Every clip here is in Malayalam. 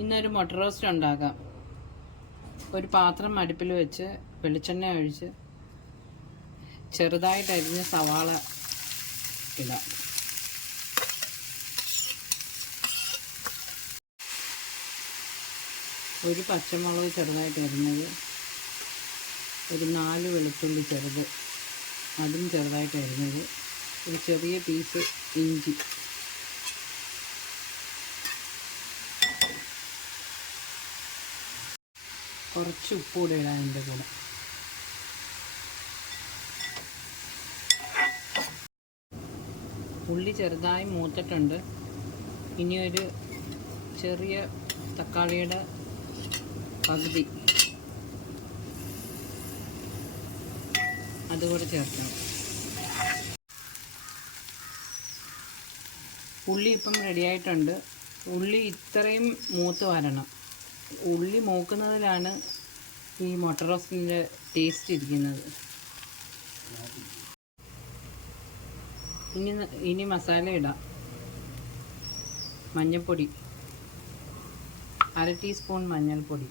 ഇന്നൊരു മുട്ട റോസ്റ്റ് ഉണ്ടാക്കാം. ഒരു പാത്രം അടുപ്പിൽ വെച്ച് വെളിച്ചെണ്ണ ഒഴിച്ച് ചെറുതായിട്ട് അരിഞ്ഞ സവാള ഇടാം. ഒരു പച്ചമുളക് ചെറുതായിട്ട് അരിഞ്ഞത് ഒരു നാല് വെളുത്തുള്ളി ചെറുത് അതും ചെറുതായിട്ട് അരിഞ്ഞത് ഒരു ചെറിയ പീസ് ഇഞ്ചി. കുറച്ച് ഉപ്പ് കൂടി ഇടാനുണ്ട് കൂടെ. ഉള്ളി ചെറുതായി മൂത്തിട്ടുണ്ട്. ഇനി ഒരു ചെറിയ തക്കാളിയുടെ പകുതി അതുകൂടെ ചേർക്കണം. ഉള്ളി ഇപ്പം റെഡിയായിട്ടുണ്ട് ഉള്ളി ഇത്രയും മൂത്ത് വരണം. ഉള്ളി മൂക്കുന്നതിലാണ് ഈ മൊട്ട റോസ്റ്റിന്റെ ടേസ്റ്റ് ഇരിക്കുന്നത്. ഇനി ഇനി മസാല ഇടാം. മഞ്ഞൾപ്പൊടി. അര ടീസ്പൂൺ മഞ്ഞൾപ്പൊടി.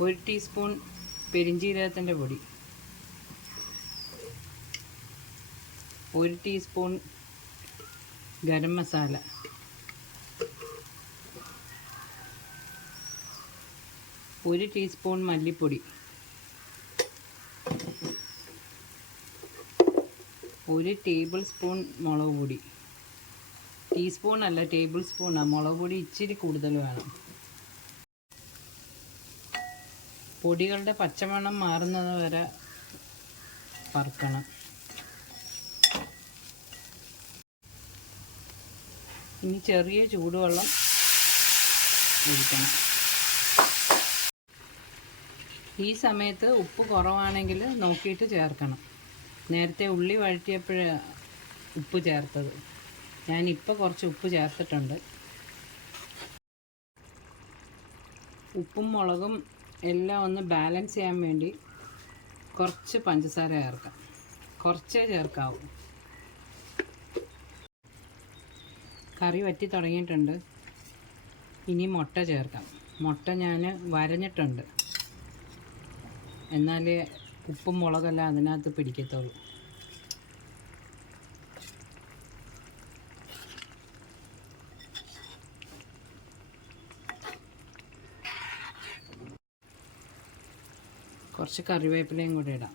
ഒരു ടീസ്പൂൺ പെരിഞ്ചീരകത്തിന്റെ പൊടി. ഒരു ടീസ്പൂൺ ഗരം മസാല. ഒരു ടീസ്പൂൺ മല്ലിപ്പൊടി. ഒരു ടേബിൾ സ്പൂൺ മുളക് പൊടി. ടീസ്പൂൺ അല്ല ടേബിൾ സ്പൂണാണ് മുളക് പൊടി ഇച്ചിരി കൂടുതൽ വേണം. പൊടികളുടെ പച്ചമണം മാറുന്നത് വരെ വറുക്കണം. ഇനി ചെറിയ ചൂടുവെള്ളം ഒഴിക്കണം. ഈ സമയത്ത് ഉപ്പ് കുറവാണെങ്കിൽ നോക്കിയിട്ട് ചേർക്കണം. നേരത്തെ ഉള്ളി വഴറ്റിയപ്പോൾ ഉപ്പ് ചേർത്തത്. ഞാനിപ്പോൾ കുറച്ച് ഉപ്പ് ചേർത്തിട്ടുണ്ട്. ഉപ്പും മുളകും എല്ലാം ഒന്ന് ബാലൻസ് ചെയ്യാൻ വേണ്ടി കുറച്ച് പഞ്ചസാര ചേർക്കാം. കുറച്ചേ ചേർക്കാവൂ. കറി വറ്റി തുടങ്ങിയിട്ടുണ്ട്. ഇനി മുട്ട ചേർക്കാം. മുട്ട ഞാൻ വരഞ്ഞിട്ടുണ്ട്. എന്നാലേ ഉപ്പും മുളകെല്ലാം അതിനകത്ത് പിടിക്കത്തുള്ളൂ. കുറച്ച് കറിവേപ്പിലയും കൂടി ഇടാം.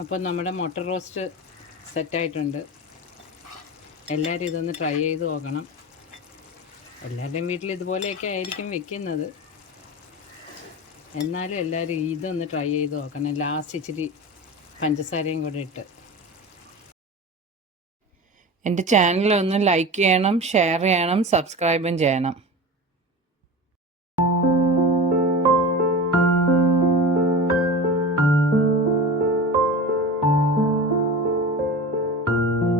അപ്പോൾ നമ്മുടെ മുട്ട റോസ്റ്റ് സെറ്റായിട്ടുണ്ട്. എല്ലാവരും ഇതൊന്ന് ട്രൈ ചെയ്ത് നോക്കണം. എല്ലാവരുടെയും വീട്ടിൽ ഇതുപോലെയൊക്കെ ആയിരിക്കും വെക്കുന്നത്. എന്നാലും എല്ലാവരും ഇതൊന്ന് ട്രൈ ചെയ്ത് നോക്കണം. ലാസ്റ്റ് ഇച്ചിരി പഞ്ചസാരയും കൂടെ ഇട്ട്. എന്റെ ചാനലൊന്ന് ലൈക്ക് ചെയ്യണം ഷെയർ ചെയ്യണം സബ്സ്ക്രൈബും ചെയ്യണം.